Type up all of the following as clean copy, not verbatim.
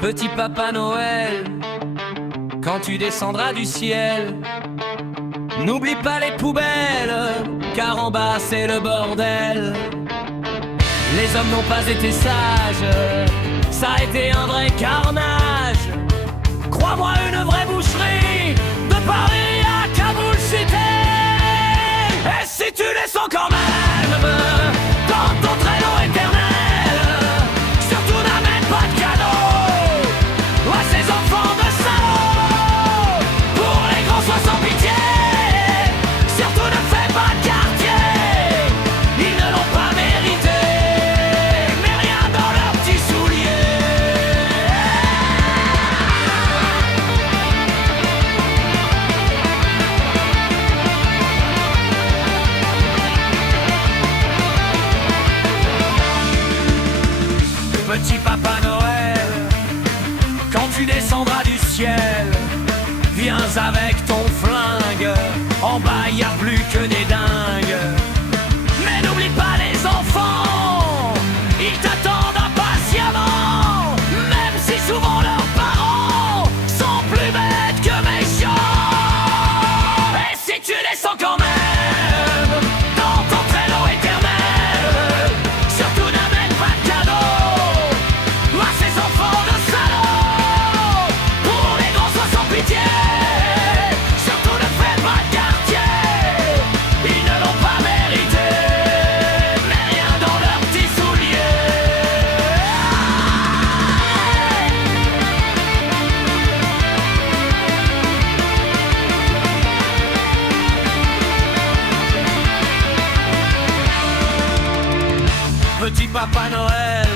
Petit Papa Noël, quand tu descendras du ciel, n'oublie pas les poubelles, car en bas c'est le bordel. Les hommes n'ont pas été sages, ça a été un vrai carnage. Crois-moi, une vraie boucherie, de Paris à Kaboul cité. Et si tu descends quand même dans ton traîneau éternel, surtout n'amène pas de cadeaux à ces enfants de salauds. Pour les grands sois sans pitié, surtout ne fais pas de quartier, ils ne l'ont pas mérité, mais rien dans leurs petits souliers. Petit Papa Noël, quand tu descendras du ciel, viens avec ton flingue, en bas y a plus que des dingues. Mais n'oublie pas les enfants, ils t'attendent impatiemment, même si souvent leurs parents sont plus bêtes que méchants. Et si tu descends quand même dans ton traîneau éternel, surtout n'amène pas de cadeaux à ces enfants de salauds. Pour les grands sois sans pitié, surtout ne fais pas de quartier, ils ne l'ont pas mérité, mais rien dans leurs petits souliers. Petit Papa Noël,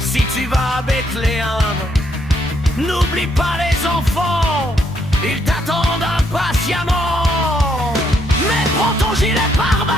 si tu vas à Bethléem, n'oublie pas les enfants, ils t'attendent impatiemment. Mais prends ton gilet pare-balles